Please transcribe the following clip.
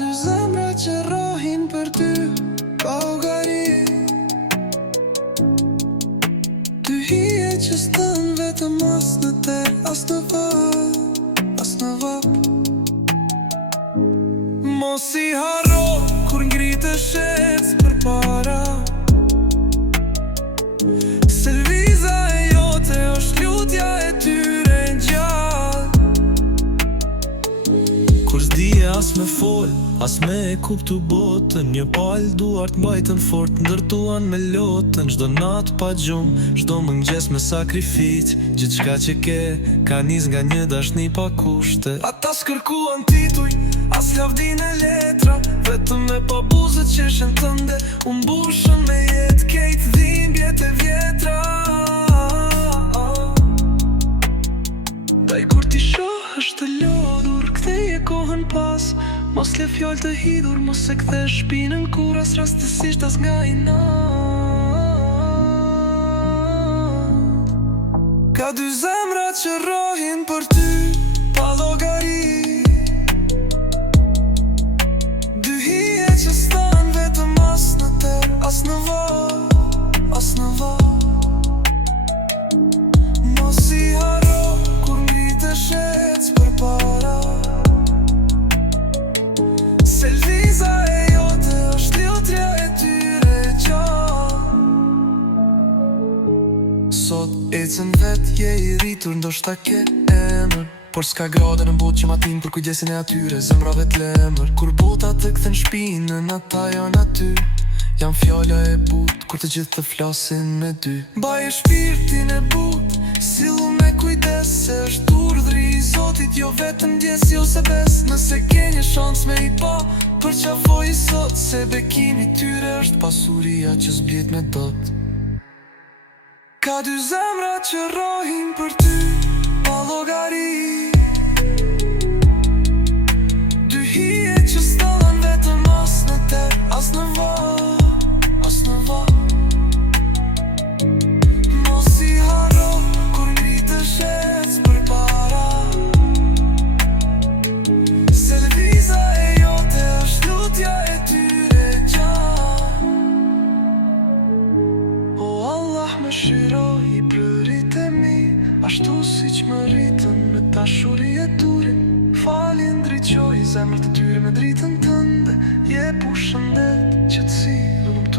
dy zemra që rrohin për ty, pa llogari. Dy hije që stan vetëm as në te, as në vap, as në vap. Mos I harro kur ngritesh ec përpara, se lviza e jote është lutja e tyre gjallë. Kur s'dije as me fol, as me e kuptu botën, një palë duart mbajtën fort, ndërtuan me lotën. Çdo natë pa gjumë, çdo mëngjes me sakrificë, gjithçka që ke ka nis nga një dashni pa kushte. Ata s'kërkuan tituj, as lavdin e letra, vetëm me pa buzët qeshen tënde, u mbushën me jetë kejt dhimbjet e vjetra. Daj kur ti shoh është të lodhur, ktheje kohën pas, mos le fjallë të hidhur, mos e kthe shpinën kur as rastësisht as nga I nat. Ka dy zemra që rrohin për ty, pa llogari. Dy hije që stan vetëm as në ter, as në vap, as në vap. Mos I harro kur ngritesh ec përpara, se lviza e jote është lutja e tyre gjallë. Sot ecën vet je I rritur, ndoshta ke emër, por s'ka grade në botë që ma tim për kujdesin e atyre zemrave t'lemër. Kur bota të kthen shpinën, ata janë aty, jam fjalla e but kur të gjithë të flasin me dy. Baje shpirtin e but, sillu me kujdes, se është urdhri I Zotit, jo vetëm ndjesi ose bes. Nëse ke një shans me I pa, përqafoj sot, se bekimi tyre është pasuria që s'blet me dot. Ka dy zemra që rrohin për ty, pa llogari. Dy hije që stan vetëm as në ter, as në vap, as në vap. Mos I harro kur ngritesh ec përpara, se lviza e jote është lutja e tyre gjallë. O Allah më shiro I plërit e mi, ashtu si që më rritën me dashuri e turin. Falin ndriqoj zemrët e tyre me dritën tënde, je pu shëndet qetësi.